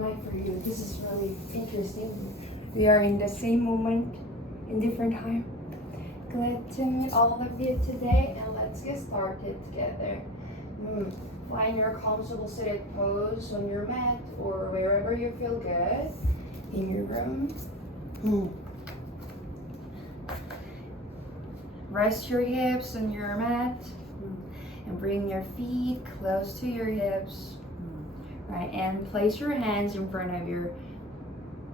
right for you. This is really interesting. We are in the same moment, in different time. Glad to meet all of you today, and let's get started together. Find your comfortable seated pose on your mat or wherever you feel good in your room. Rest your hips on your mat and bring your feet close to your hips. Right, and place your hands in front of your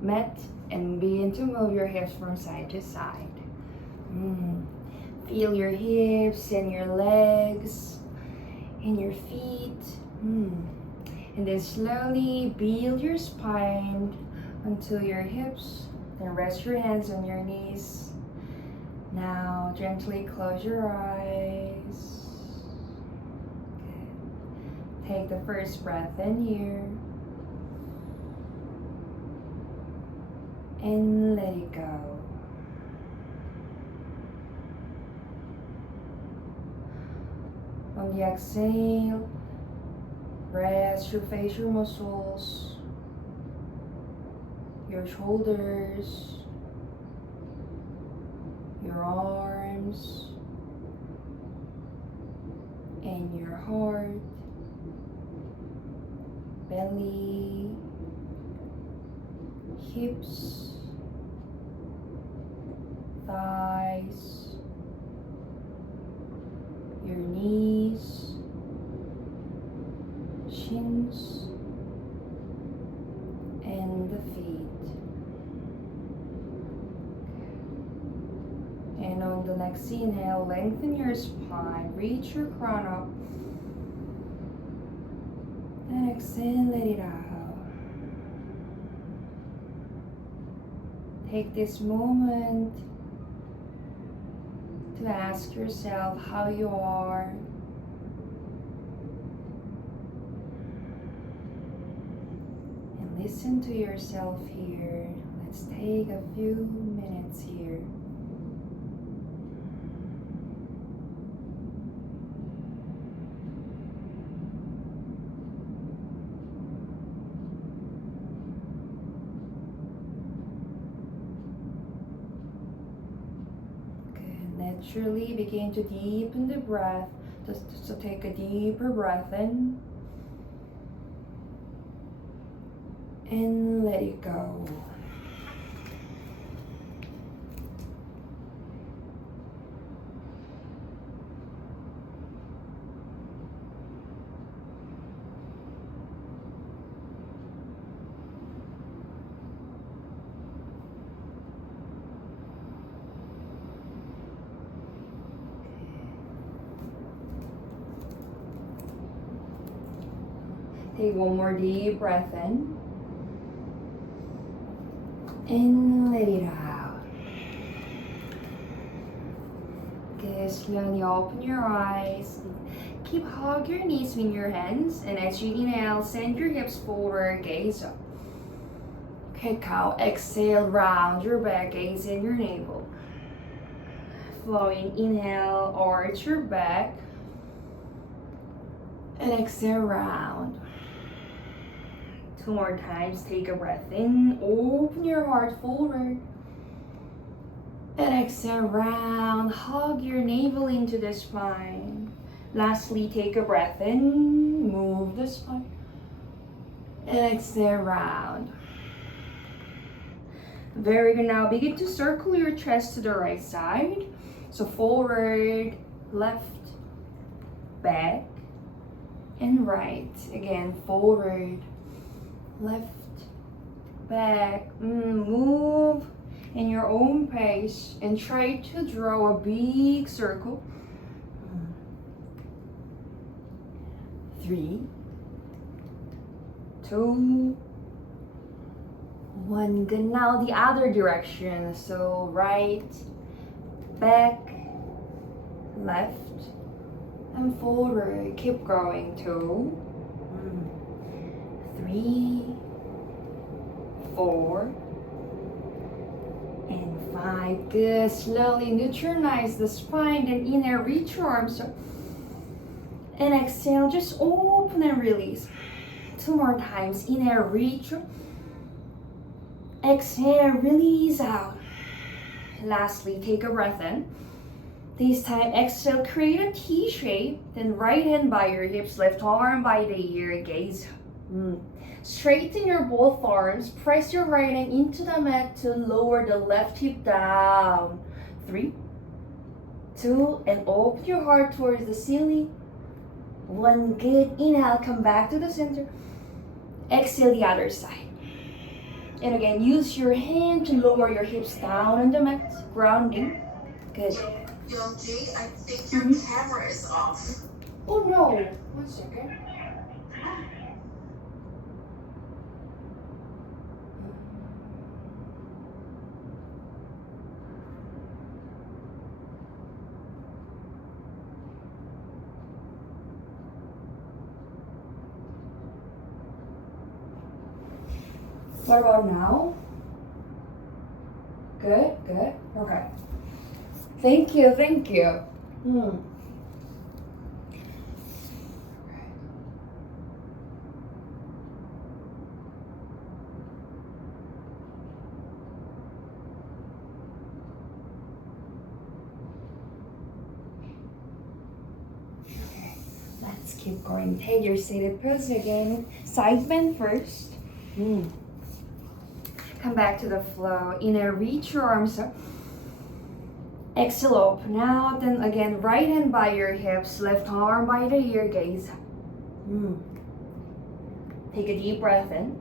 mat and begin to move your hips from side to side. Feel your hips and your legs and your feet. And then slowly build your spine onto your hips. Then rest your hands on your knees. Now gently close your eyes. Take the first breath in here and let it go. On the exhale, rest your facial muscles, your shoulders, your arms, and your heart. Belly, hips, thighs, your knees, shins, and the feet. And on the next inhale, lengthen your spine, reach your crown up. And exhale, let it out. Take this moment to ask yourself how you are. And listen to yourself here. Let's take a few minutes here. Naturally begin to deepen the breath. Just to take a deeper breath in and let it go. Take one more deep breath in and let it out. Okay, slowly open your eyes. Keep hug your knees with your hands, and as you inhale, send your hips forward, gaze up. Okay, cow. Exhale, round your back, gaze in your navel. Flowing inhale, arch your back, and exhale, round. 2 more times. Take a breath in, open your heart forward, and exhale, round. Hug your navel into the spine. Lastly, take a breath in, move the spine, and exhale, round. Very good. Now begin to circle your chest to the right side. So forward, left, back, and right. Again, forward, left, back. Move in your own pace and try to draw a big circle. 3, 2, 1. Good. Now the other direction. So right, back, left, and forward. Keep going. 2, 3, 4, and 5. Good. Slowly neutralize the spine and inhale, reach your arms up. And exhale, just open and release. 2 more times. Inhale, reach. Exhale, release out. Lastly, take a breath in. This time, exhale, create a T shape. Then right hand by your hips, left arm by the ear, gaze. Straighten your both arms. Press your right hand into the mat to lower the left hip down. 3, 2, and open your heart towards the ceiling. 1, good. Inhale, come back to the center. Exhale, the other side. And again, use your hand to lower your hips down on the mat, grounding. Good. Youngji, I think your camera is off. Oh no, 1 second. What about now? Good, good, okay. Thank you, thank you. Let's keep going. Take your seated pose again. Side bend first. Come back to the flow. Inhale, reach your arms up. Exhale, open out. Then again, right hand by your hips, left arm by the ear, gaze. Take a deep breath in.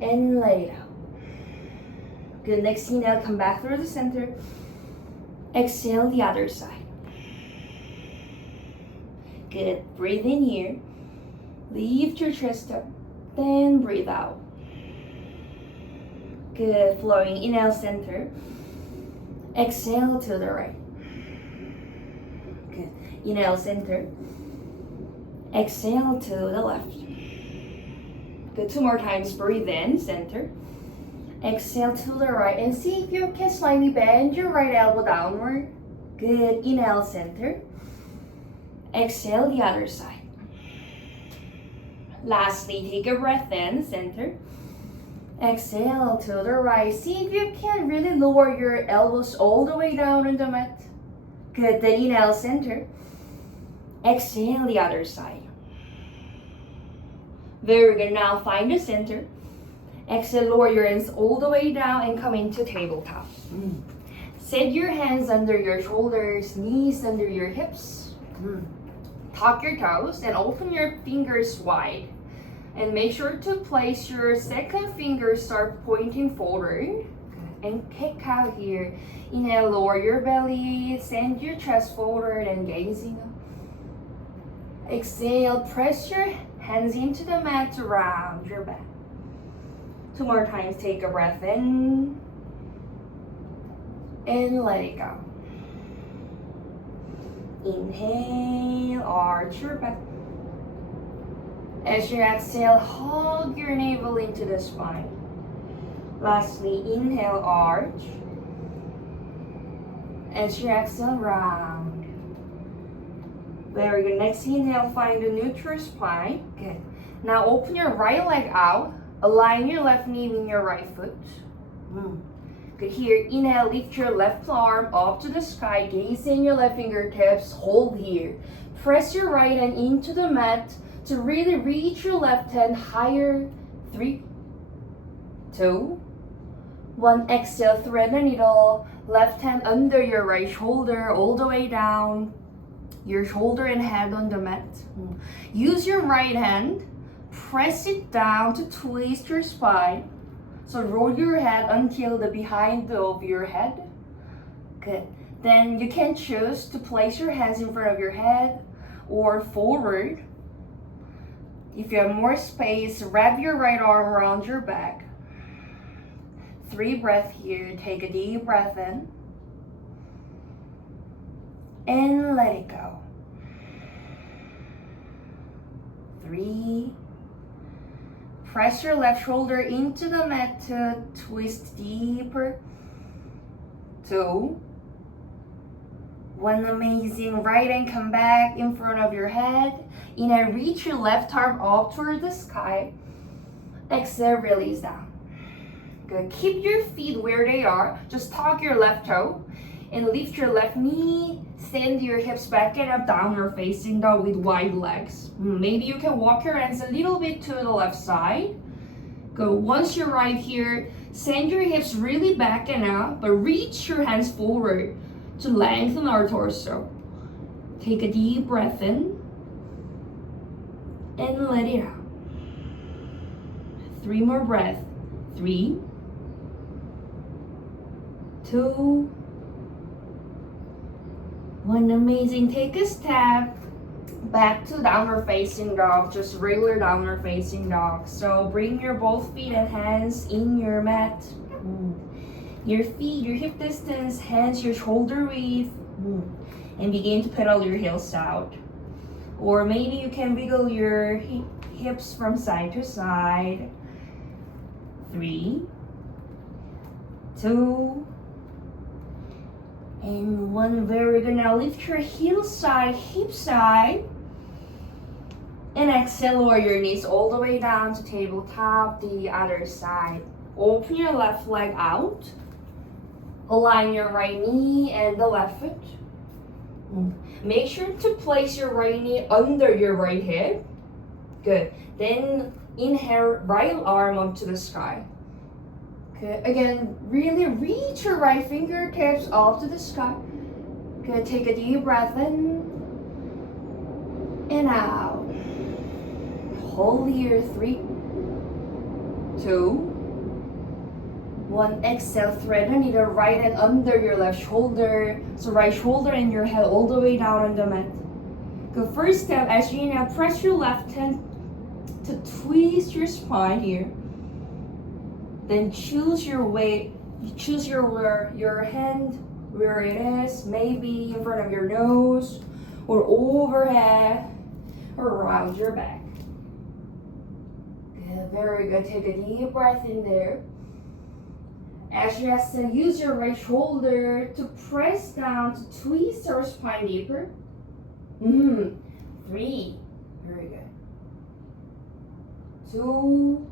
And let it out. Good. Next inhale, come back through the center. Exhale, the other side. Good. Breathe in here. Lift your chest up. Then breathe out. Good. Flowing. Inhale, center. Exhale to the right. Good. Inhale, center. Exhale to the left. Good. 2 more times. Breathe in, center. Exhale to the right. And see if you can slightly bend your right elbow downward. Good. Inhale, center. Exhale, the other side. Lastly, take a breath in, center. Exhale to the right. See if you can really lower your elbows all the way down on the mat. Good. Then inhale, center. Exhale, the other side. Very good. Now find the center. Exhale, lower your hands all the way down and come into tabletop. Set your hands under your shoulders, knees under your hips. Tuck your toes and open your fingers wide. And make sure to place your second finger, start pointing forward. And kick out here. Inhale, lower your belly, send your chest forward and gazing up. Exhale, press your hands into the mat to round your back. 2 more times, take a breath in. And let it go. Inhale, arch your back. As you exhale, hug your navel into the spine. Lastly, inhale, arch. As you exhale, round. Very good. Next inhale, find the neutral spine. Good. Now open your right leg out. Align your left knee with your right foot. Good. Here, inhale, lift your left arm up to the sky. Gaze in your left fingertips. Hold here. Press your right hand into the mat to really reach your left hand higher. 3, 2, 1. Exhale, thread the needle. Left hand under your right shoulder all the way down. Your shoulder and head on the mat. Use your right hand. Press it down to twist your spine. So roll your head until the behind of your head. Good. Then you can choose to place your hands in front of your head or forward. If you have more space, wrap your right arm around your back. 3 breaths here. Take a deep breath in. And let it go. 3. Press your left shoulder into the mat to twist deeper. 2. One amazing. Right and come back in front of your head. Inhale, reach your left arm up toward the sky. Exhale, release down. Good. Keep your feet where they are. Just tuck your left toe and lift your left knee. Send your hips back and up, downward facing dog with wide legs. Maybe you can walk your hands a little bit to the left side. Good. Once you arrive here, send your hips really back and up, but reach your hands forward to lengthen our torso. Take a deep breath in and let it out. 3 more breaths. 3, 2, 1. Amazing. Take a step back to downward facing dog, just regular downward facing dog. So bring your both feet and hands in your mat. Your feet, your hip distance, hands, your shoulder width, and begin to pedal your heels out. Or maybe you can wiggle your hips from side to side. 3, 2, and 1. Very good. Now lift your heel side, hip side, and exhale, lower your knees all the way down to tabletop, the other side. Open your left leg out. Align your right knee and the left foot. Make sure to place your right knee under your right hip. Good. Then inhale, right arm up to the sky. Good. Again, really reach your right fingertips up to the sky. Good. Take a deep breath in and out. Hold here. 3, 2, 1. Exhale, thread the needle right and under your left shoulder. So right shoulder and your head all the way down on the mat. Good. First step, as you now press your left hand to twist your spine here. Then choose your way. Choose your hand where it is. Maybe in front of your nose, or overhead, or around your back. Good. Very good. Take a deep breath in there. As you exhale, use your right shoulder to press down to twist our spine deeper. 3. Very good. 2.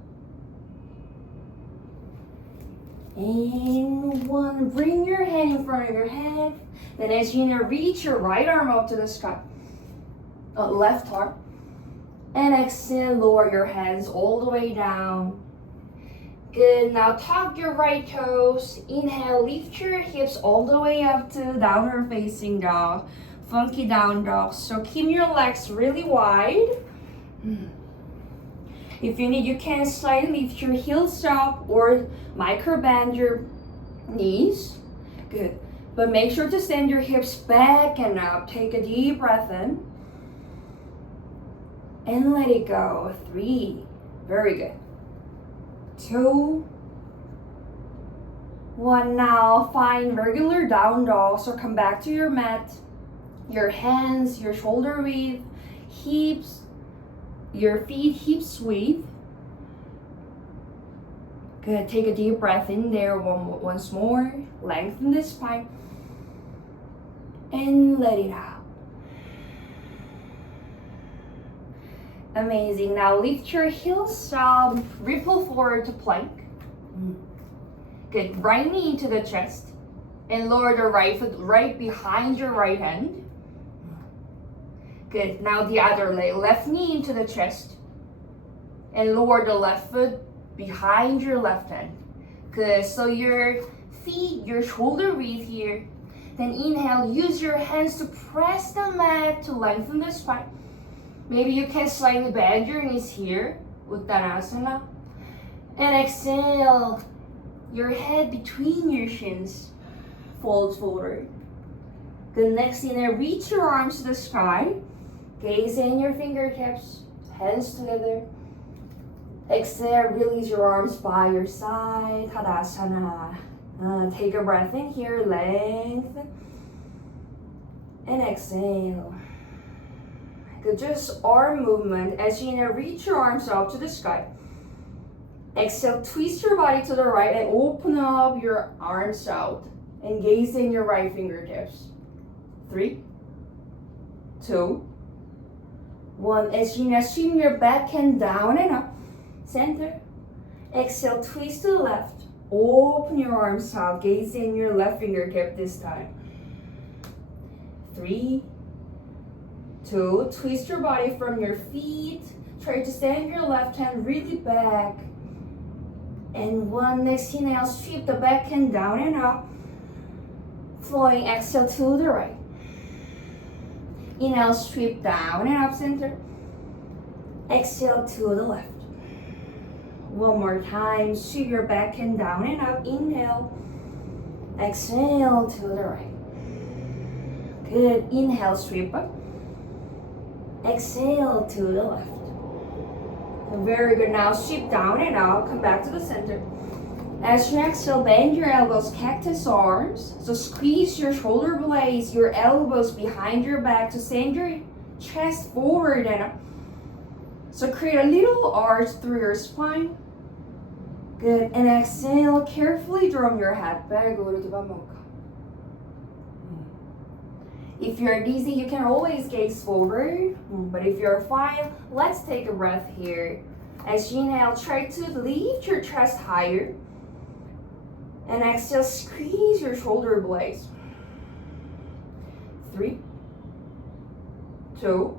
And 1. Bring your hand in front of your head. Then as you now reach your right arm up to the sky. Left arm. And exhale, lower your hands all the way down. Good. Now tuck your right toes. Inhale, lift your hips all the way up to downward facing dog. Funky down dog. So keep your legs really wide. If you need, you can slightly lift your heels up or micro bend your knees. Good. But make sure to send your hips back and up. Take a deep breath in. And let it go. 3. Very good. 2, 1. Now find regular down dog. So come back to your mat. Your hands, your shoulder width, hips, your feet hips width. Good. Take a deep breath in there once more. Lengthen the spine. And let it out. Amazing. Now lift your heels up, ripple forward to plank. Good. Right knee into the chest and lower the right foot right behind your right hand. Good. Now the other leg, left knee into the chest and lower the left foot behind your left hand. Good. So your feet, your shoulder width here. Then inhale, use your hands to press the mat to lengthen the spine. Maybe you can slightly bend your knees here, Uttanasana. And exhale, your head between your shins, fold forward. Good. Next, inhale, reach your arms to the sky. Gaze in your fingertips, hands together. Exhale, release your arms by your side, Tadasana. Take a breath in here, lengthen. And exhale. Good. Just arm movement as you now reach your arms up to the sky. Exhale, twist your body to the right and open up your arms out. And gaze in your right fingertips. 3, 2, 1. As you now swing your backhand down and up. Center. Exhale, twist to the left. Open your arms out, gazing your left fingertip this time. 3, 2, twist your body from your feet. Try to stand your left hand really back. And 1, next inhale, sweep the backhand down and up. Flowing, exhale to the right. Inhale, sweep down and up, center. Exhale to the left. One more time, sweep your backhand down and up. Inhale. Exhale to the right. Good. Inhale, sweep up. Exhale to the left. Very good. Now sweep down and out. Come back to the center. As you exhale, bend your elbows, cactus arms. So squeeze your shoulder blades, your elbows behind your back to send your chest forward and up. So create a little arch through your spine. Good. And exhale, carefully drum your head back. If you're dizzy, you can always gaze forward. But if you're fine, let's take a breath here. As you inhale, try to lift your chest higher. And exhale, squeeze your shoulder blades. 3, 2,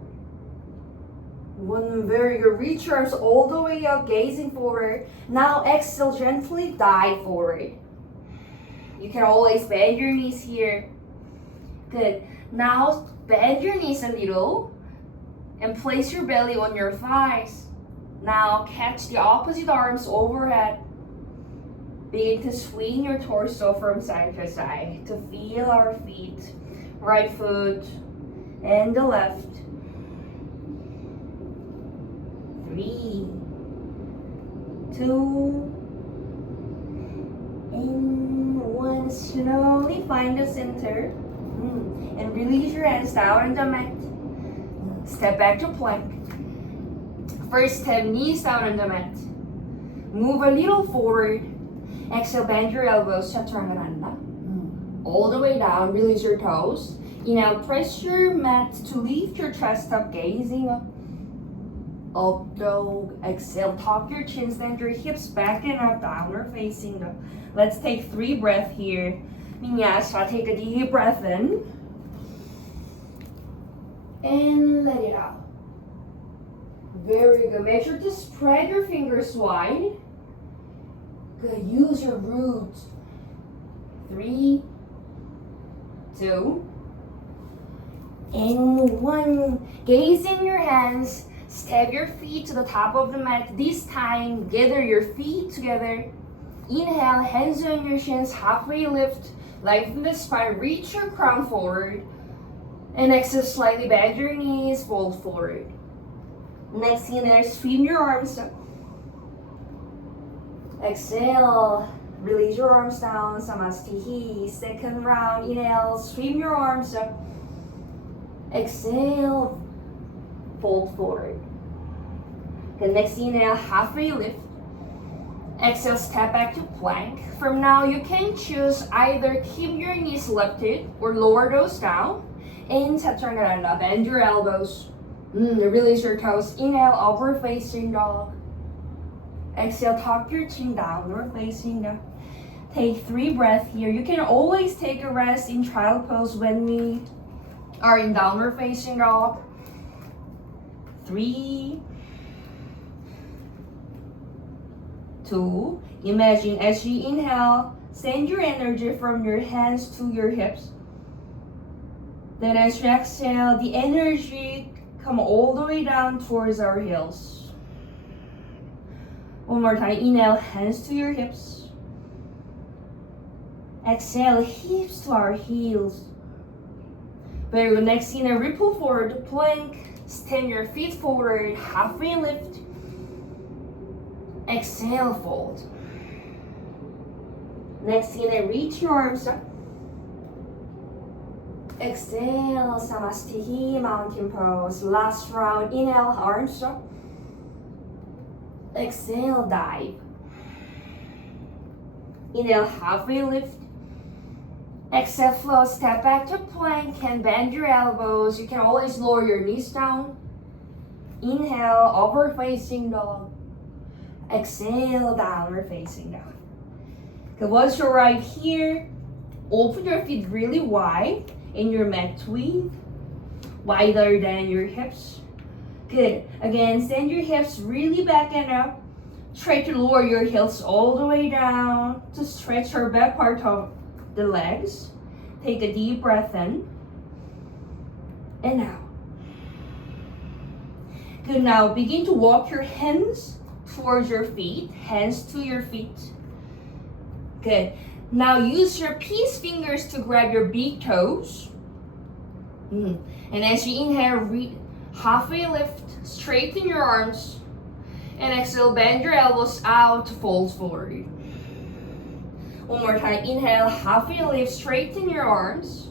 1. Very good. Reach your arms all the way up, gazing forward. Now exhale, gently dive forward. You can always bend your knees here. Good. Now bend your knees a little and place your belly on your thighs. Now catch the opposite arms overhead. Begin to swing your torso from side to side to feel our feet. Right foot and the left. 3, 2, and 1. Slowly find the center. And release your hands down on the mat. Step back to plank. First step, knees down on the mat. Move a little forward. Exhale, bend your elbows. Chaturanga. All the way down, release your toes. Inhale, press your mat to lift your chest up, gazing up. Up dog. Exhale, tuck your chin, stand your hips back and up, downward facing up. Let's take 3 breaths here. Vinyasa, take a deep breath in. And let it out. Very good. Make sure to spread your fingers wide. Good. Use your roots. 3, 2, and 1. Gaze in your hands. Step your feet to the top of the mat. This time, gather your feet together. Inhale, hands on your shins, halfway lift. Lengthen the spine, reach your crown forward. And exhale, slightly bend your knees, fold forward. Next inhale, swing your arms up. Exhale, release your arms down, Samastihi. Second round, inhale, swing your arms up. Exhale, fold forward. The next inhale, halfway lift. Exhale, step back to plank. From now, you can choose either keep your knees lifted or lower those down. In Chaturanga, bend your elbows. Release your toes. Inhale, upward facing dog. Exhale, tuck your chin, downward facing dog. Take 3 breaths here. You can always take a rest in child pose when we are in downward facing dog. 3, 2. Imagine as you inhale, send your energy from your hands to your hips. Then as you exhale, the energy come all the way down towards our heels. One more time. Inhale, hands to your hips. Exhale, hips to our heels. Very good. Next inhale, ripple forward to plank. Stand your feet forward, halfway lift. Exhale, fold. Next inhale, reach your arms up. Exhale, Samastihi, mountain pose. Last round, inhale, arms up. Exhale, dive. Inhale, halfway lift. Exhale, flow, step back to plank and bend your elbows. You can always lower your knees down. Inhale, upward facing dog. Exhale, downward facing dog. Okay, once you're right here, open your feet really wide in your mat width, wider than your hips. Good. Again, stand your hips really back and up. Try to lower your heels all the way down to stretch your back part of the legs. Take a deep breath in and out. Good. Now begin to walk your hands towards your feet, hands to your feet. Good. Now use your peace fingers to grab your big toes. And as you inhale, halfway lift, straighten your arms. And exhale, bend your elbows out to fold forward. One more time, inhale, halfway lift, straighten your arms.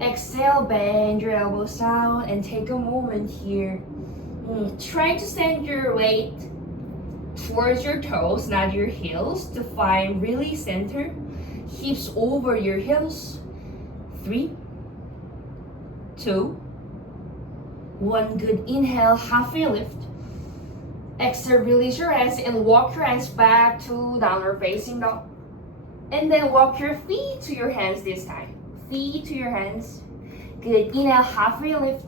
Exhale, bend your elbows out and take a moment here. Try to send your weight towards your toes, not your heels, to find really center. Hips over your heels. 3, 2, 1. Good. Inhale, halfway lift. Exhale, release your hands and walk your hands back to downward facing dog. And then walk your feet to your hands this time. Feet to your hands. Good. Inhale, halfway lift.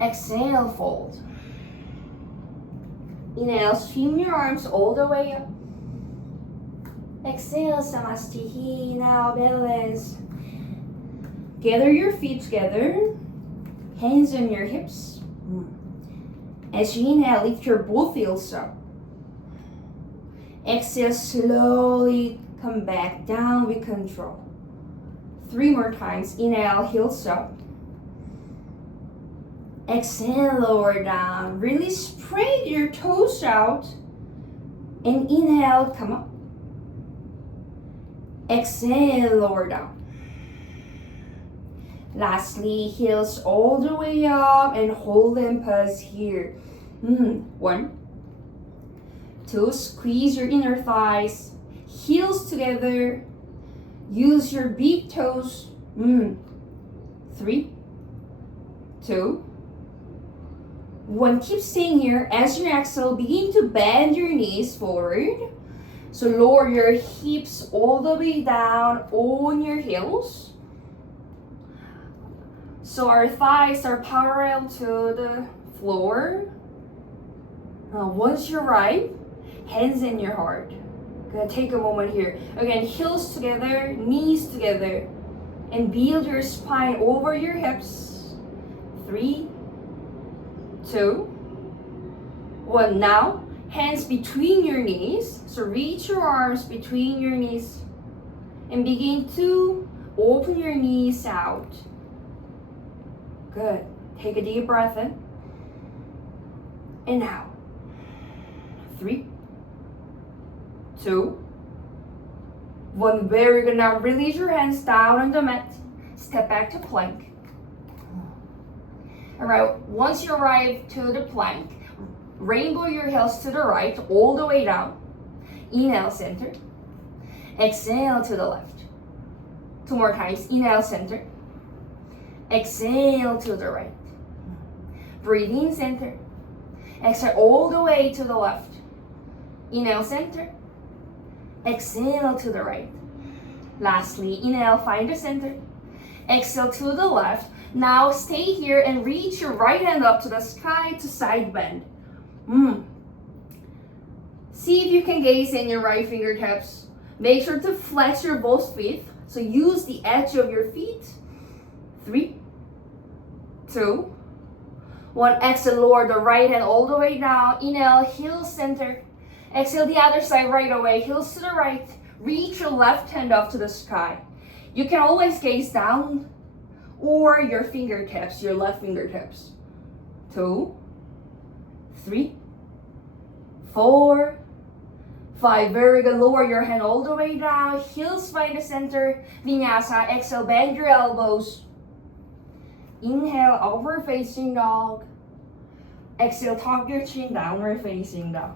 Exhale, fold. Inhale, swing your arms all the way up. Exhale, Samasthihi. Now balance. Gather your feet together. Hands on your hips. As you inhale, lift your both heels up. Exhale, slowly come back down with control. 3 more times. Inhale, heels up. Exhale, lower down. Really spread your toes out. And inhale, come up. Exhale, lower down. Lastly, heels all the way up and hold and pause here. 1, 2, squeeze your inner thighs. Heels together. Use your big toes. 3, 2, 1. Keep staying here. As you exhale, begin to bend your knees forward. So lower your hips all the way down on your heels. So our thighs are parallel to the floor. Once you're right, hands in your heart. Gonna take a moment here. Again, heels together, knees together. And build your spine over your hips. 3, 2, 1. Now, hands between your knees. So reach your arms between your knees. And begin to open your knees out. Good. Take a deep breath in. And out. 3, 2, 1. Very good. Now release your hands down on the mat. Step back to plank. Alright, once you arrive to the plank, rainbow your heels to the right, all the way down. Inhale, center. Exhale to the left. 2 more times. Inhale, center. Exhale to the right. Breathe in, center. Exhale all the way to the left. Inhale, center. Exhale to the right. Lastly, inhale, find the center. Exhale to the left. Now stay here and reach your right hand up to the sky to side bend. See if you can gaze in your right fingertips. Make sure to flex your both feet. So use the edge of your feet. 3, 2, 1. Exhale, lower the right hand all the way down. Inhale, heels center. Exhale the other side right away. Heels to the right. Reach your left hand up to the sky. You can always gaze down or your fingertips, your left fingertips. 2, 3, 4, 5. Very good. Lower your hand all the way down. Heels by the center. Vinyasa. Exhale, bend your elbows. Inhale, upward facing dog. Exhale, tuck your chin, downward facing dog.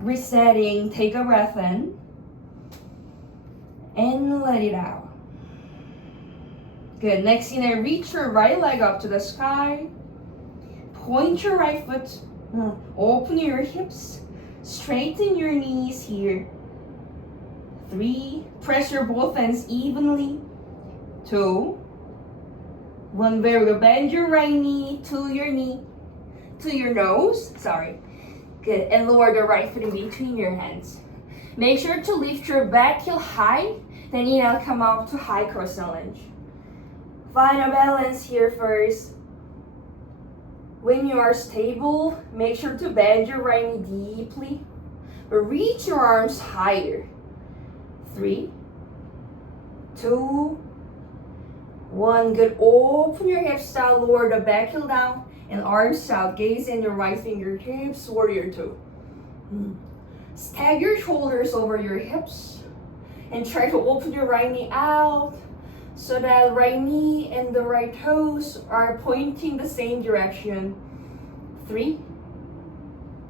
Resetting. Take a breath in. and let it out. Good. Next inhale, reach your right leg up to the sky. Point your right foot. Open your hips. Straighten your knees here. 3. Press your both hands evenly. 2. 1. Very good. Bend your right knee to your nose. Sorry. Good. And lower the right foot in between your hands. Make sure to lift your back heel high. Then inhale, come up to high crescent lunge. Find a balance here first. When you are stable, make sure to bend your right knee deeply. But reach your arms higher. 3, 2, 1. Good. Open your hips down, lower the back heel down, and arms out. Gaze in your right fingertips, warrior 2. Stack your shoulders over your hips and try to open your right knee out so that right knee and the right toes are pointing the same direction. 3,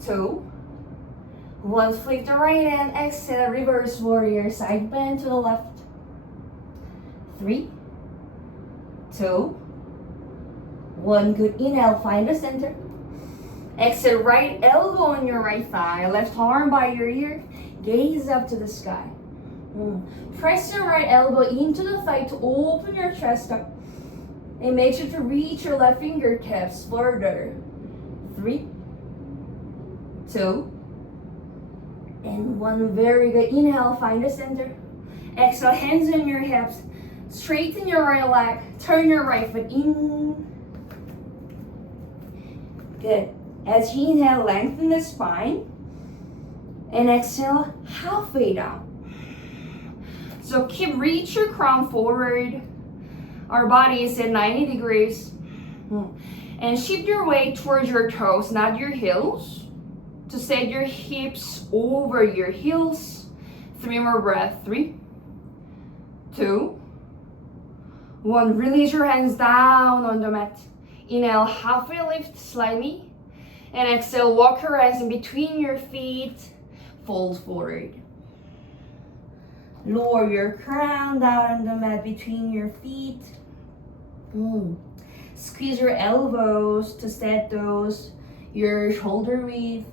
2, 1. Flip the right hand, exhale, reverse warrior, side bend to the left. 3, 2, 1. Good. Inhale, find the center. Exhale, right elbow on your right thigh, left arm by your ear, gaze up to the sky. Press your right elbow into the thigh to open your chest up. And make sure to reach your left fingertips further. 3, 2, and 1. Very good. Inhale, find the center. Exhale, hands on your hips. Straighten your right leg. Turn your right foot in. Good. As you inhale, lengthen the spine. And exhale, halfway down. So reach your crown forward. Our body is at 90 degrees. And shift your weight towards your toes, not your heels. To set your hips over your heels. 3 more breaths. 3, 2, 1. Release your hands down on the mat. Inhale, halfway lift slightly. And exhale, walk your hands in between your feet. Fold forward. Lower your crown down on the mat between your feet. Squeeze your elbows to set your shoulder width.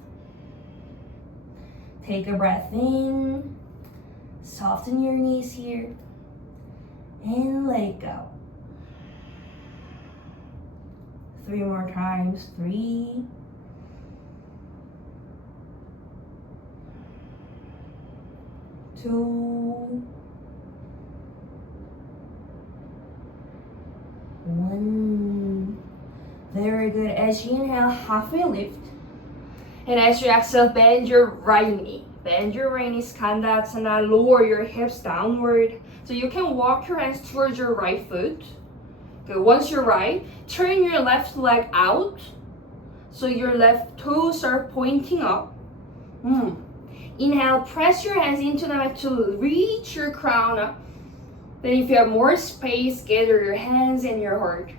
Take a breath in. Soften your knees here. And let it go. 3 more times. 3, 2, 1. Very good. As you inhale, halfway lift. And as you exhale, bend your right knee. Bend your right knee, Skandasana. Lower your hips downward. So you can walk your hands towards your right foot. Okay, once you're right, turn your left leg out. So your left toes are pointing up. Inhale, press your hands into the mat to reach your crown up. Then if you have more space, gather your hands and your heart.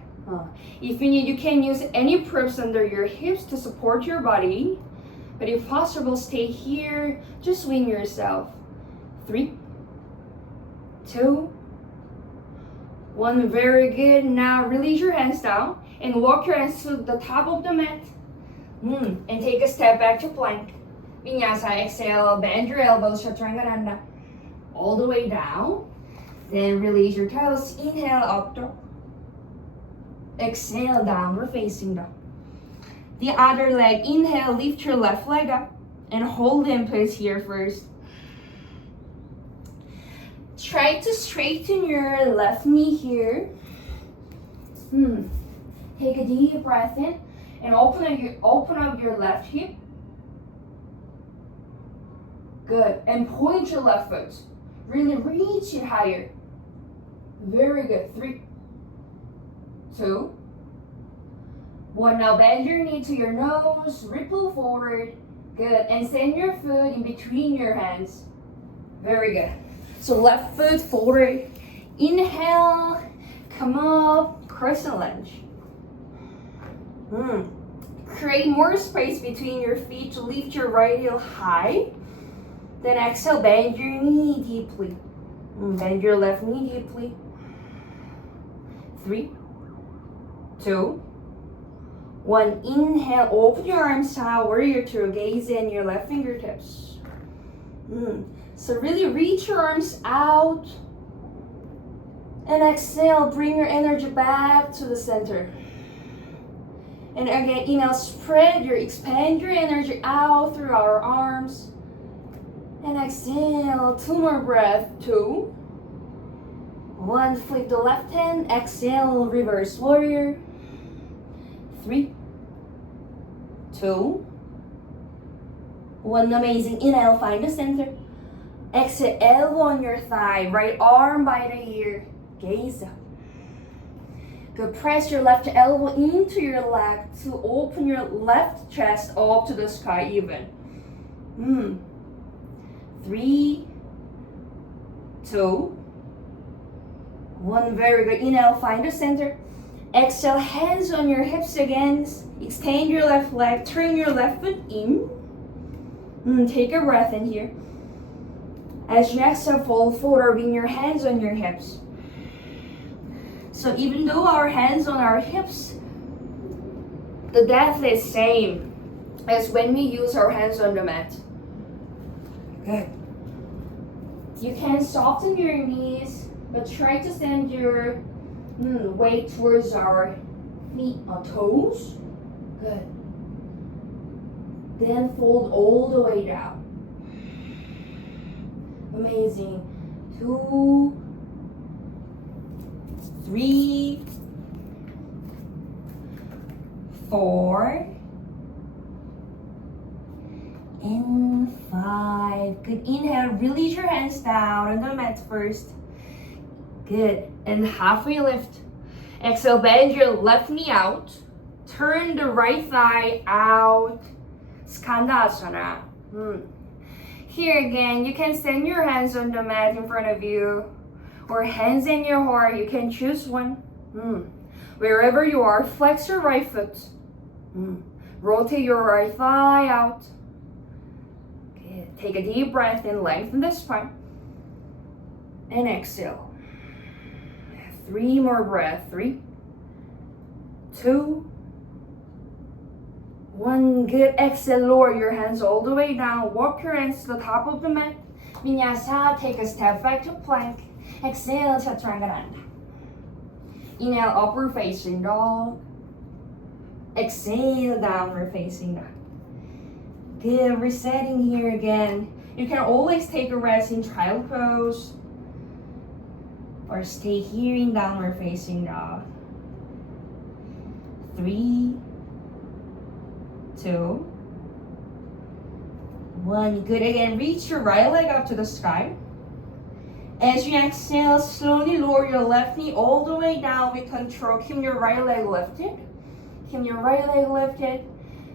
If you need, you can use any props under your hips to support your body. But if possible, stay here. Just swing yourself. 3, 2, 1. Very good. Now release your hands down and walk your hands to the top of the mat. And take a step back to plank. Vinyasa, exhale, bend your elbows, Chaturanga all the way down. Then release your toes. Inhale, up dog. Exhale, downward facing dog. The other leg, inhale, lift your left leg up and hold in place here first. Try to straighten your left knee here. Take a deep breath in and open up your left hip. Good. And point your left foot. Really reach it higher. Very good. 3, 2, 1. Now bend your knee to your nose. Ripple forward. Good. And send your foot in between your hands. Very good. So left foot forward. Inhale. Come up. Crescent lunge. Create more space between your feet to lift your right heel high. Then exhale, bend your knee deeply. Bend your left knee deeply. 3, 2, 1. Inhale, open your arms out, warrior two. Gaze in your left fingertips. So really reach your arms out. And exhale, bring your energy back to the center. And again, inhale, expand your energy out through our arms. And exhale, 2 more breaths. 2, 1, flip the left hand. Exhale, reverse warrior. 3, 2, 1. Amazing. Inhale, find the center. Exhale, elbow on your thigh. Right arm by the ear. Gaze up. Good. Press your left elbow into your leg to open your left chest up to the sky even. 3, 2, 1. Very good. Inhale, find the center. Exhale, hands on your hips again. Extend your left leg. Turn your left foot in. Take a breath in here. As you exhale, fold forward, bring your hands on your hips. So even though our hands on our hips, the depth is same as when we use our hands on the mat. Good. You can soften your knees, but try to send your weight towards our feet or toes. Good. Then fold all the way down. Amazing. 2, 3, 4, and 5. Good. Inhale, release your hands down on the mat first. Good. And halfway lift. Exhale, bend your left knee out. Turn the right thigh out. Skandasana. Here again, you can send your hands on the mat in front of you, or hands in your heart. You can choose one. Wherever you are, flex your right foot. Rotate your right thigh out. Good. Take a deep breath in, lengthen the spine. And exhale. 3 more breaths. 3, 2, 1. Good. Exhale, lower your hands all the way down. Walk your hands to the top of the mat. Vinyasa, take a step back to plank. Exhale, Chaturanga. Inhale, upward facing dog. Exhale, downward facing dog. Good. Resetting here again. You can always take a rest in child pose, or stay here in downward facing dog. 3, 2, 1. Good. Again, reach your right leg up to the sky. As you exhale, slowly lower your left knee all the way down with control. Keep your right leg lifted. Keep your right leg lifted.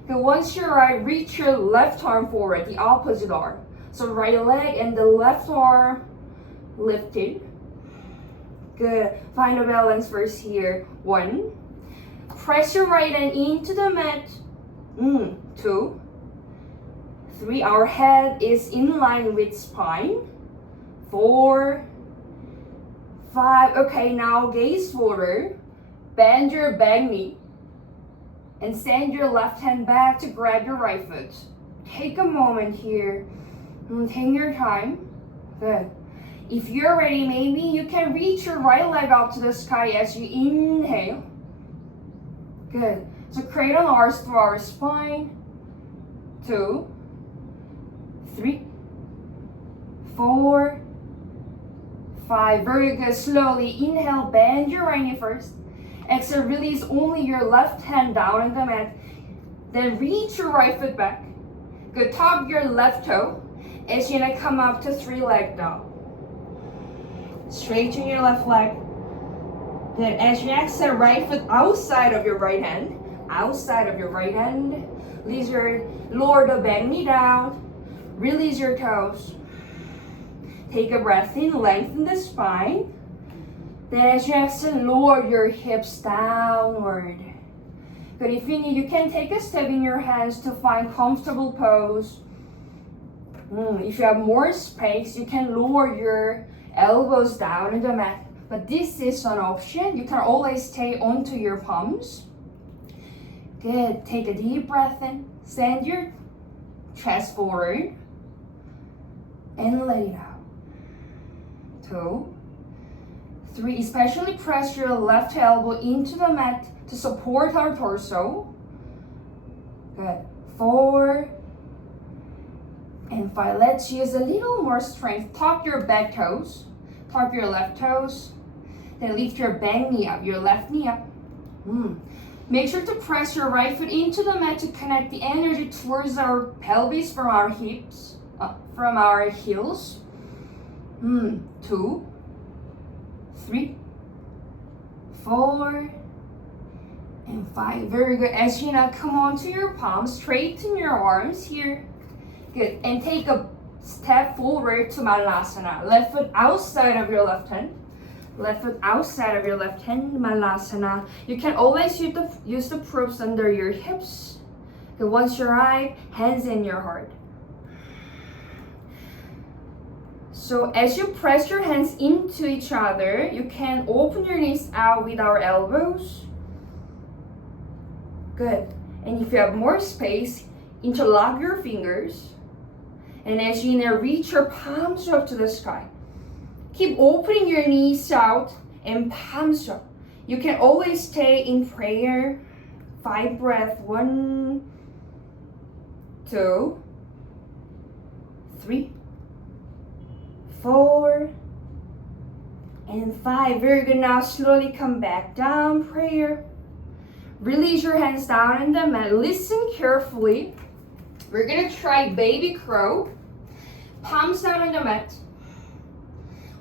Good. Once you're right, reach your left arm forward, the opposite arm. So right leg and the left arm lifted. Good. Find a balance first here. 1. Press your right hand into the mat. 2, 3. Our head is in line with spine. 4, 5. Okay, now gaze forward. Bend your back knee. And send your left hand back to grab your right foot. Take a moment here. Take your time. Good. If you're ready, maybe you can reach your right leg up to the sky as you inhale. Good. So cradle ours through our spine. 2, 3, 4, 5. Very good. Slowly inhale, bend your right knee first. Exhale, release only your left hand down on the mat. Then reach your right foot back. Good. Tap your left toe as you're gonna come up to 3-leg dog. Straighten your left leg. Good. As you exhale, right foot outside of your right hand. Outside of your right hand. Lower the back knee down. Release your toes. Take a breath in, lengthen the spine. Then as you exhale, lower your hips downward. Good. If you need, you can take a step in your hands to find comfortable pose. If you have more space, you can lower your elbows down on the mat. But this is an option. You can always stay onto your palms. Good. Take a deep breath in. Send your chest forward. And let it out. 2, 3. Especially press your left elbow into the mat to support our torso. Good. 4 and 5. Let's use a little more strength. Tuck your back toes. Tuck your left toes. Then lift your back knee up, your left knee up. Make sure to press your right foot into the mat to connect the energy towards our pelvis from our hips, from our heels. 2, 3, 4, and 5. Very good. As you now come onto your palms, straighten your arms here. Good. And take a step forward to Malasana. Left foot outside of your left hand. Left foot outside of your left hand, Malasana. You can always use the props under your hips. Okay, once you're right, hands in your heart. So as you press your hands into each other, you can open your knees out with our elbows. Good. And if you have more space, interlock your fingers. And as you now reach your palms up to the sky, keep opening your knees out and palms up. You can always stay in prayer. 5 breaths. 1, 2, 3, 4, and 5. Very good. Now slowly come back down. Prayer. Release your hands down in the mat. Listen carefully. We're gonna try baby crow. Palms down on the mat.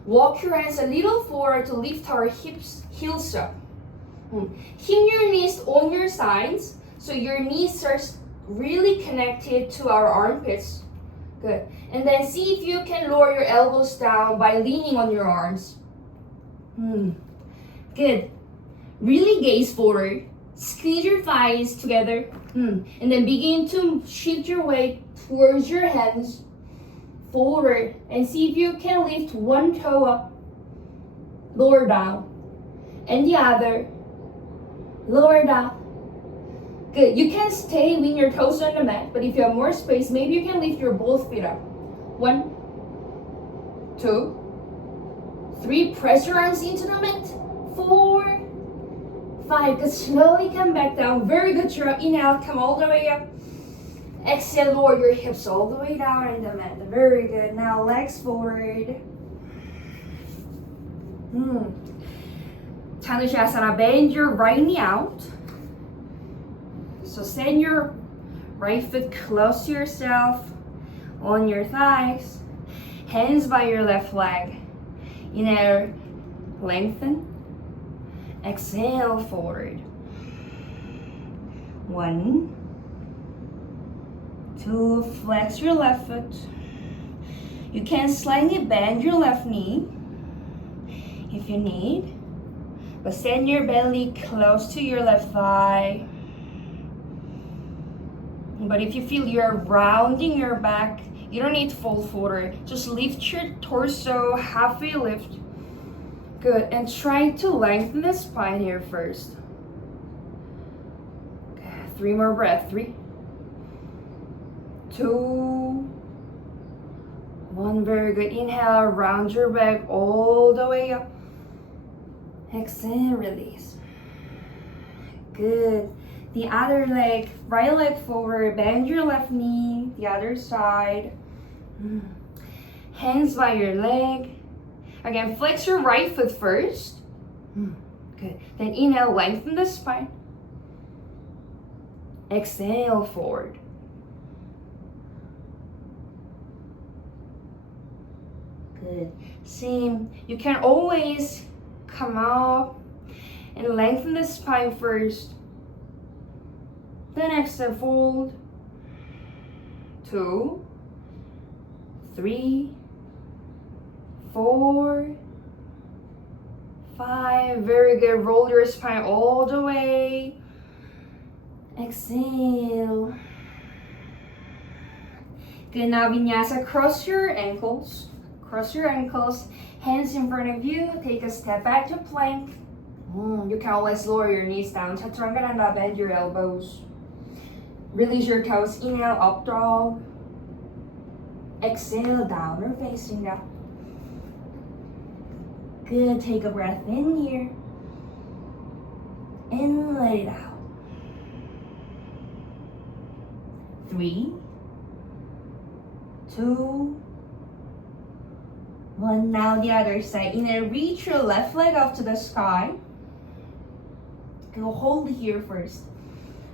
Walk your hands a little forward to lift our heels up. Hing your knees on your sides so your knees are really connected to our armpits. Good. And then see if you can lower your elbows down by leaning on your arms. Good. Really gaze forward. Squeeze your thighs together. And then begin to shift your weight towards your hands forward. And see if you can lift one toe up, lower down. And the other, lower down. Good. You can stay with your toes on the mat, but if you have more space, maybe you can lift your both feet up. 1, 2, 3. Press your arms into the mat. 4, 5. Good. Slowly come back down. Very good. You're up. Inhale. Come all the way up. Exhale. Lower your hips all the way down in the mat. Very good. Now legs forward. Chanushasana. Bend your right knee out. So send your right foot close to yourself on your thighs. Hands by your left leg. Inhale, lengthen. Exhale, forward. 1, 2, flex your left foot. You can slightly bend your left knee if you need. But send your belly close to your left thigh. But if you feel you're rounding your back, you don't need to fold forward. Just lift your torso, halfway lift. Good. And try to lengthen the spine here first. Okay, 3 more breaths. 3, 2, 1. Very good. Inhale, round your back all the way up. Exhale, release. Good. The other leg, right leg forward, bend your left knee, the other side. Hands by your leg. Again, flex your right foot first. Good. Then inhale, lengthen the spine. Exhale, forward. Good. Same. You can always come up and lengthen the spine first. Then exhale, fold. 2, 3, 4, 5. Very good. Roll your spine all the way. Exhale. Good. Now vinyasa. Cross your ankles. Cross your ankles, hands in front of you. Take a step back to plank. You can always lower your knees down. Chaturanga, bend your elbows. Release your toes. Inhale, up dog. Exhale, downward facing dog. Good. Take a breath in here. And let it out. 3, 2, 1. Now the other side. Inhale, reach your left leg up to the sky. Go hold here first.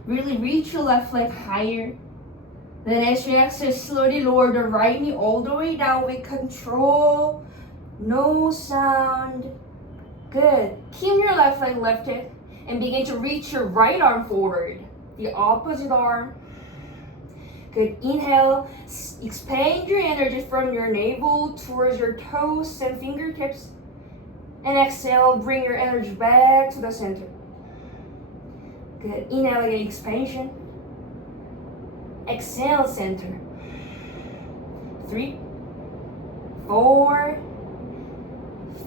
Really reach your left leg higher. Then as you exhale, slowly lower the right knee all the way down with control. No sound. Good. Keep your left leg lifted and begin to reach your right arm forward. The opposite arm. Good. Inhale. Expand your energy from your navel towards your toes and fingertips. And exhale. Bring your energy back to the center. Good. Inhale again. Expansion. Exhale, center. 3, 4,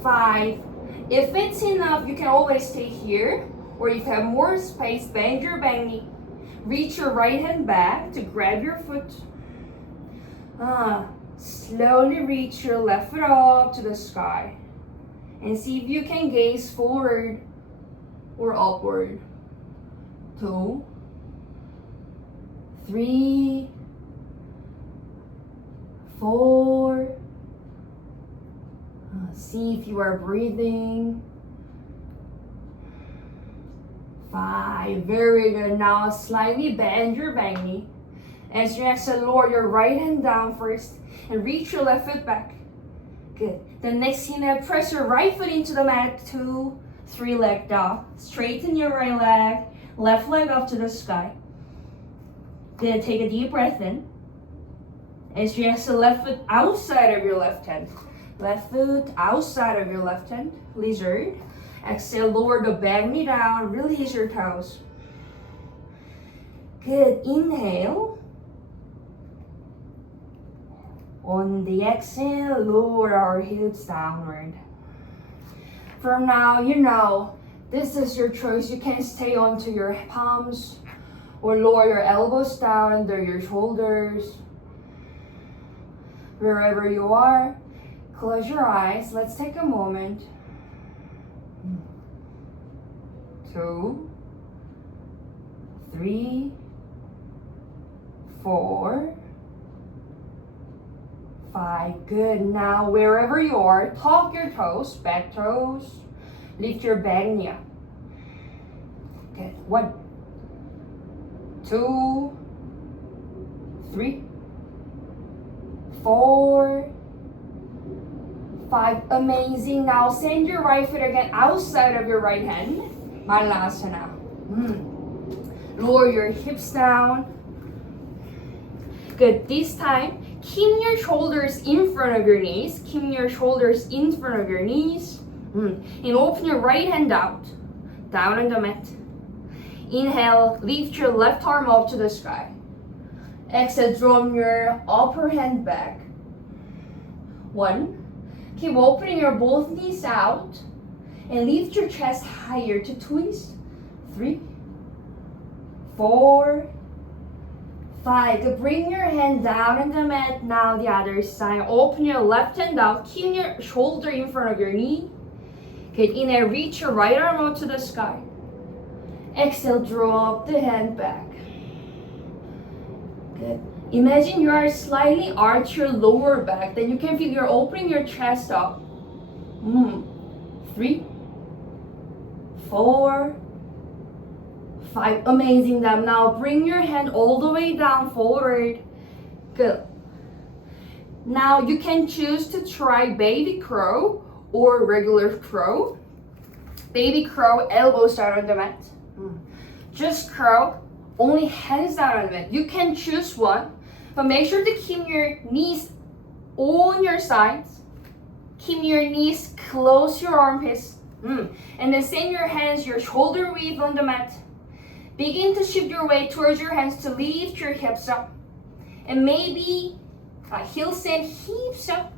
5. If it's enough, you can always stay here. Or if you have more space, bend your back knee. Reach your right hand back to grab your foot. Slowly reach your left foot up to the sky. And see if you can gaze forward or upward. 2, 3, 4. See if you are breathing. 5. Very good. Now slightly bend your back knee. As you exhale, lower your right hand down first and reach your left foot back. Good. The next inhale, press your right foot into the mat. 2, 3 leg dog. Straighten your right leg. Left leg up to the sky. Good. Take a deep breath in. As you exhale, left foot outside of your left hand. Left foot outside of your left hand. Lizard. Exhale, lower the back knee down. Release your toes. Good. Inhale. On the exhale, lower our hips downward. From now, you know, this is your choice. You can stay onto your palms or lower your elbows down under your shoulders. Wherever you are, close your eyes. Let's take a moment. 2, 3, 4, 5. Good. Now, wherever you are, tuck your toes, back toes. Lift your back knee up. Good. 1, 2, 3, 4, 5. Amazing. Now send your right foot again outside of your right hand. Malasana. Lower your hips down. Good. This time, keep your shoulders in front of your knees. Keep your shoulders in front of your knees. And open your right hand out. Down on the mat. Inhale, lift your left arm up to the sky. Exhale, draw your upper hand back. 1. Keep opening your both knees out. And lift your chest higher to twist. 3, 4, 5. Good. Bring your hand down on the mat. Now the other side. Open your left hand out. Keep your shoulder in front of your knee. Good. Inhale, reach your right arm up to the sky. Exhale, drop the hand back. Good. Imagine you are slightly arch your lower back. Then you can feel you're opening your chest up. 3, 4, 5. Amazing. Now bring your hand all the way down forward. Good. Now you can choose to try baby crow or regular crow. Baby crow, elbows down on the mat. Just crow, only hands down on the mat. You can choose one, but make sure to keep your knees on your sides. Keep your knees close your armpits. And then send your hands, your shoulder width on the mat. Begin to shift your weight towards your hands to lift your hips up. And maybe heels and hips up.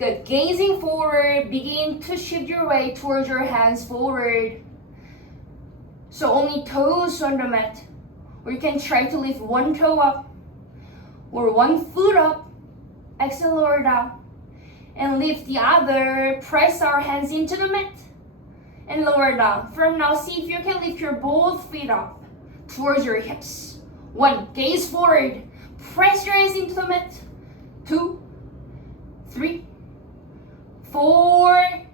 Good. Gazing forward, begin to shift your weight towards your hands forward. So only toes on the mat. Or you can try to lift one toe up or one foot up. Exhale, lower down. And lift the other. Press our hands into the mat. And lower down. From now, see if you can lift your both feet up towards your hips. 1. Gaze forward. Press your hands into the mat. 2, 3, 4,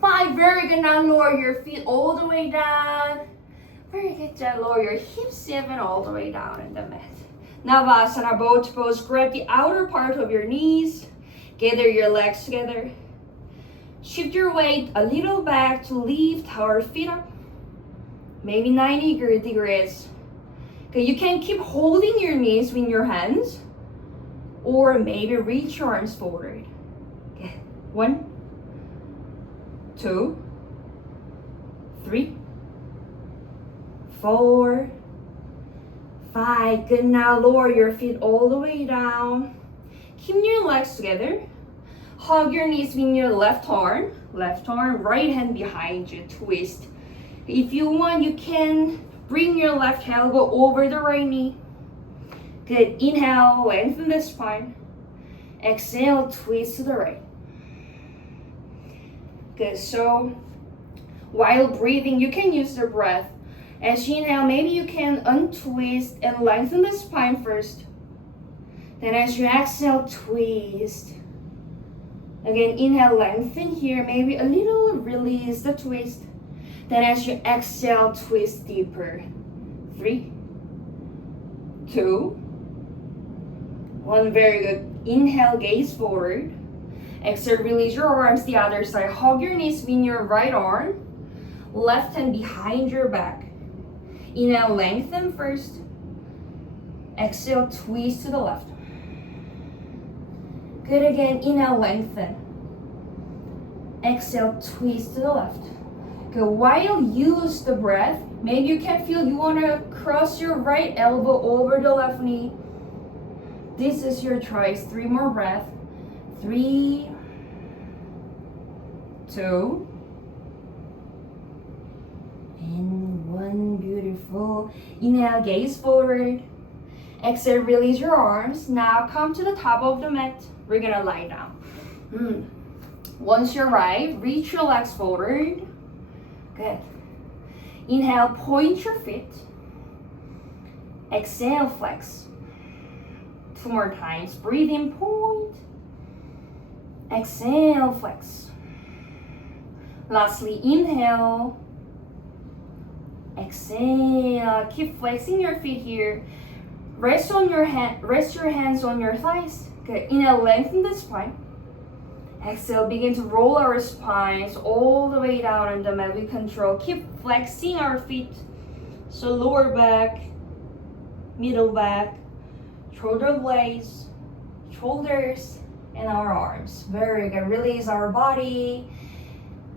5. Very good. Now lower your feet all the way down. Very good job. Lower your hips even all the way down in the mat. Navasana, boat pose. Grab the outer part of your knees. Gather your legs together. Shift your weight a little back to lift our feet up. Maybe 90 degrees. Okay, you can keep holding your knees with your hands. Or maybe reach your arms forward. Okay. 1, 2, 3, 4, 5. Good. Now lower your feet all the way down. Keep your legs together. Hug your knees with your left arm, right hand behind you, twist. If you want, you can bring your left elbow over the right knee. Good. Inhale, lengthen the spine. Exhale, twist to the right. Good. So while breathing, you can use the breath. As you inhale, maybe you can untwist and lengthen the spine first. Then as you exhale, twist. Again, inhale, lengthen here. Maybe a little release the twist. Then as you exhale, twist deeper. 3, 2, 1. Very good. Inhale, gaze forward. Exhale, release your arms the other side. Hug your knees with your right arm. Left hand behind your back. Inhale, lengthen first. Exhale, twist to the left. Good. Again, inhale, lengthen. Exhale, twist to the left. Okay, while you use the breath, maybe you can feel you want to cross your right elbow over the left knee. This is your choice. 3 more breaths. 3, 2, and 1. Beautiful. Inhale, gaze forward. Exhale, release your arms. Now come to the top of the mat. We're gonna lie down. Once you arrive, reach your legs forward. Good. Inhale, point your feet. Exhale, flex. 2 more times. Breathe in, point. Exhale, flex. Lastly, inhale. Exhale. Keep flexing your feet here. Rest your hands on your thighs. Good. Inhale, lengthen the spine. Exhale, begin to roll our spines all the way down on the mat with control. Keep flexing our feet. So lower back, middle back, shoulder blades, shoulders, and our arms. Very good. Release our body.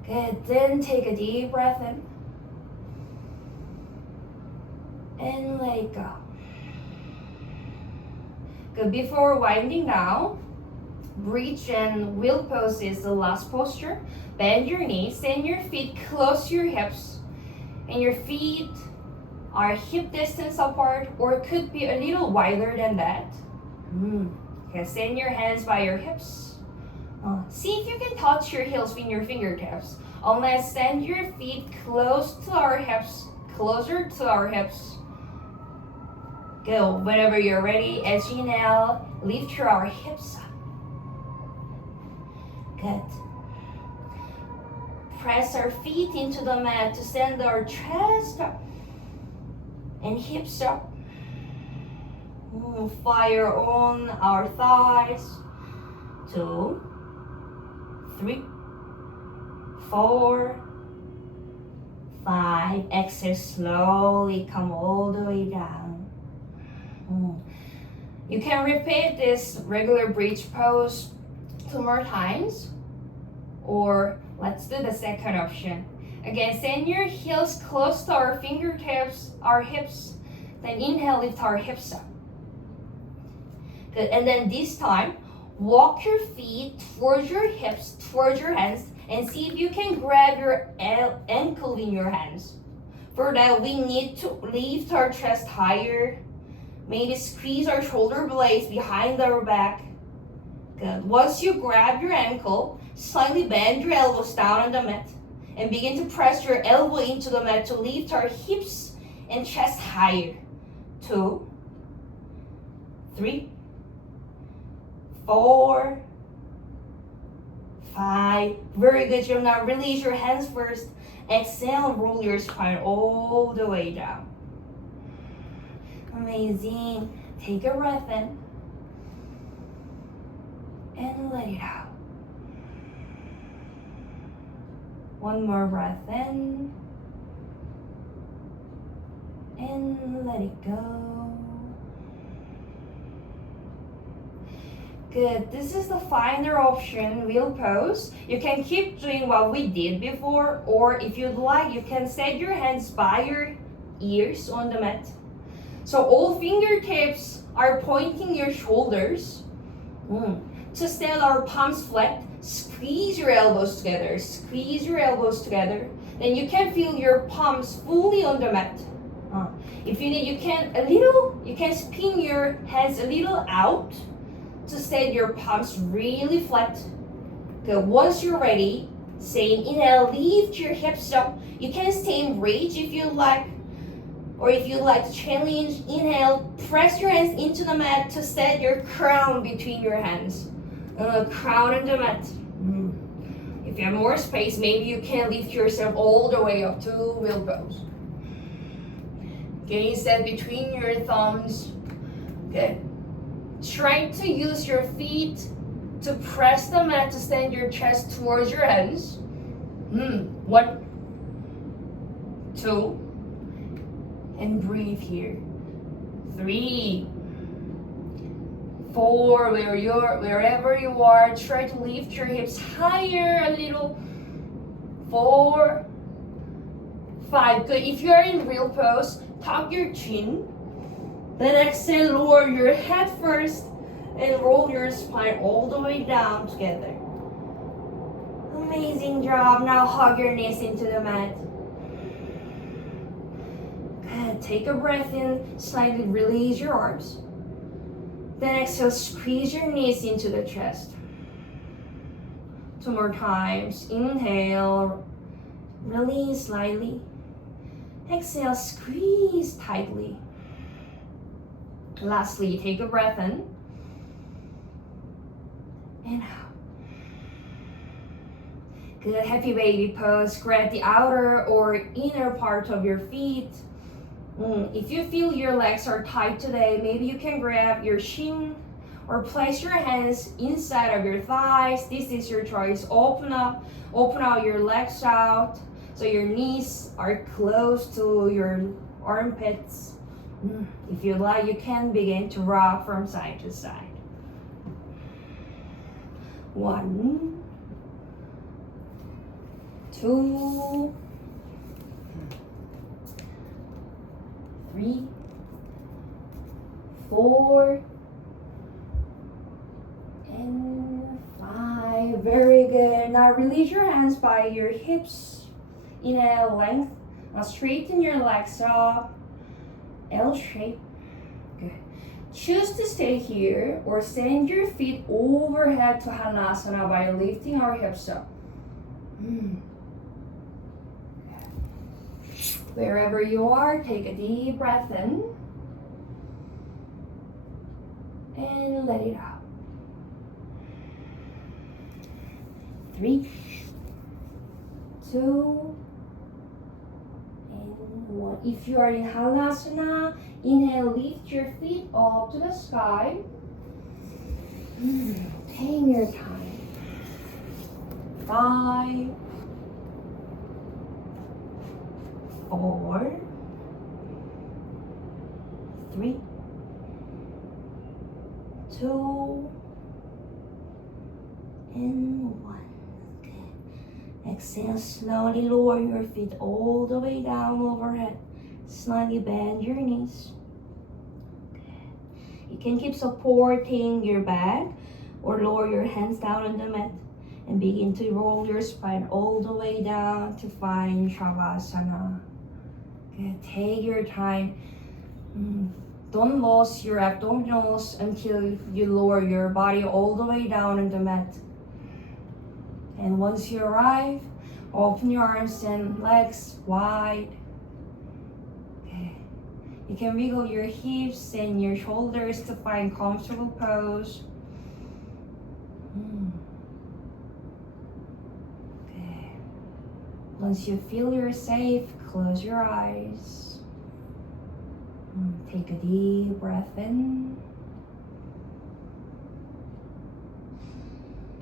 Good. Then take a deep breath in. And let it go. Good. Before winding down, bridge and wheel pose is the last posture. Bend your knees, send your feet close to your hips, and your feet are hip distance apart, or could be a little wider than that. Okay, send your hands by your hips. See if you can touch your heels with your fingertips. Let's send your feet close to our hips, closer to our hips. Go. Whenever you're ready, as you inhale, lift our hips up. Good. Press our feet into the mat to send our chest up and hips up. Fire on our thighs. 2, 3, 4, 5. Exhale, slowly come all the way down. You can repeat this regular bridge pose 2 more times, or let's do the second option. Again, send your heels close to our fingertips, our hips. Then inhale, lift our hips up. Good. And then this time, Walk your feet towards your hips, towards your hands, and see if you can grab your ankle in your hands. For that, we need to lift our chest higher. Maybe squeeze our shoulder blades behind our back. Good. Once you grab your ankle, slightly bend your elbows down on the mat and begin to press your elbow into the mat to lift our hips and chest higher. 2, 3, 4, 5. Very good job. Now release your hands first. Exhale, roll your spine all the way down. Amazing. Take a breath in and let it out. One more breath in and let it go. Good. This is the final option, wheel pose. You can keep doing what we did before, or if you'd like, you can set your hands by your ears on the mat. So all fingertips are pointing your shoulders. To stand our palms flat, squeeze your elbows together. Squeeze your elbows together. Then you can feel your palms fully on the mat. If you need, you can spin your hands a little out to stand your palms really flat. Good. Once you're ready, same inhale, lift your hips up. You can stay in bridge if you like. Or if you'd like to challenge, inhale, press your hands into the mat to set your crown between your hands. Crown on the mat. If you have more space, maybe you can lift yourself all the way up to wheel pose. Getting set between your thumbs. Good. Try to use your feet to press the mat to stand your chest towards your hands. 1, 2, and breathe here. 3, 4, wherever you are, try to lift your hips higher a little. 4, 5. Good. If you are in wheel pose, tuck your chin. Then exhale, lower your head first and roll your spine all the way down together. Amazing job. Now hug your knees into the mat. Good. Take a breath in, slightly release your arms. Then exhale, squeeze your knees into the chest. 2 more times. Inhale, release slightly. Exhale, squeeze tightly. Lastly, take a breath in and out. Good. Happy baby pose. Grab the outer or inner part of your feet. If you feel your legs are tight today, maybe you can grab your shin or place your hands inside of your thighs. This is your choice. Open out your legs out so your knees are close to your armpits. If you like, you can begin to rock from side to side. 1, 2, 3, 4, and 5. Very good. Now release your hands by your hips. Inhale, length. Now straighten your legs up. L shape. Good. Choose to stay here or send your feet overhead to Halanasana by lifting our hips up. Wherever you are, take a deep breath in and let it out. 3, 2, and 1. If you are in Halanasana, inhale, lift your feet up to the sky. Take your time. 5, 4, 3, 2, and 1. Good. Exhale, slowly lower your feet all the way down overhead. Slightly bend your knees. Good. You can keep supporting your back or lower your hands down on the mat and begin to roll your spine all the way down to find Shavasana. Okay, take your time. Don't lose your abdominals until you lower your body all the way down on the mat. And once you arrive, open your arms and legs wide. Okay. You can wiggle your hips and your shoulders to find comfortable pose. Okay. Once you feel you're safe, close your eyes. Take a deep breath in.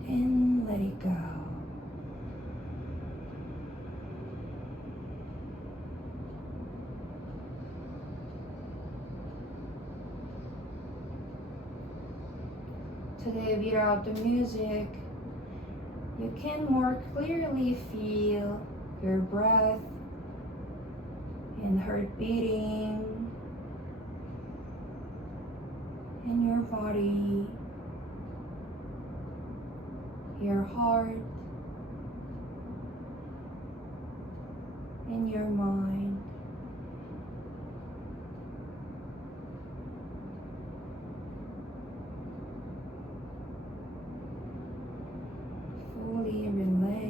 And let it go. Today, without the music, you can more clearly feel your breath and heart beating in your body, your heart, and your mind. Fully relax.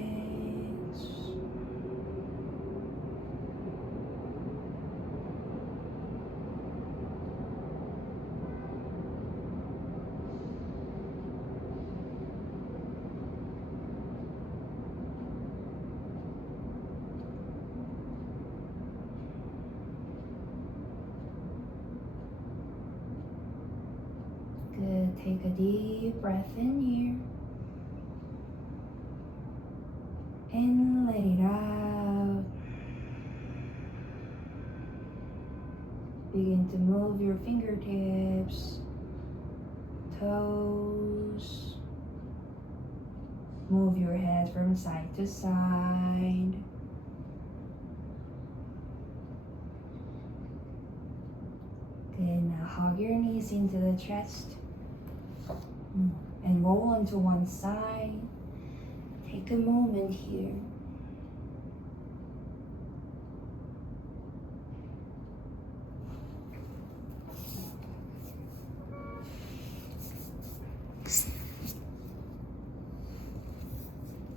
Good. Take a deep breath in here. And let it out. Begin to move your fingertips, toes. Move your head from side to side. Good. Now hug your knees into the chest and roll onto one side. Take a moment here.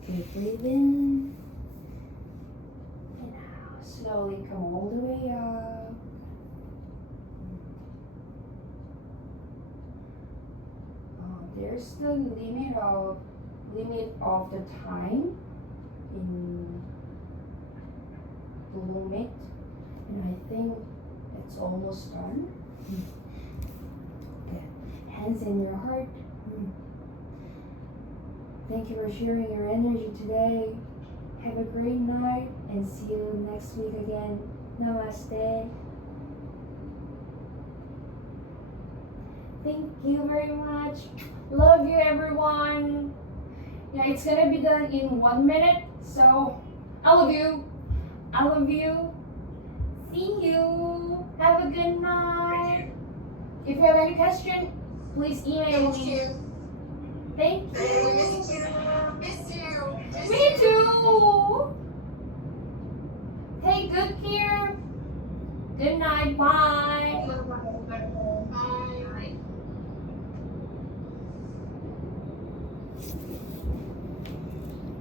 Okay, breathe in. And now slowly come all the way up. There's the limit of the time in Bloomit, and I think it's almost done. Okay. Hands in your heart. Thank you for sharing your energy today. Have a great night and see you next week again. Namaste. Thank you very much. Love you, everyone. Yeah, it's gonna be done in 1 minute. So, I love you. I love you. See you. Have a good night. If you have any question, please email me. Thank you. Miss you. Miss you. Me too. Take good care. Good night. Bye. Bye.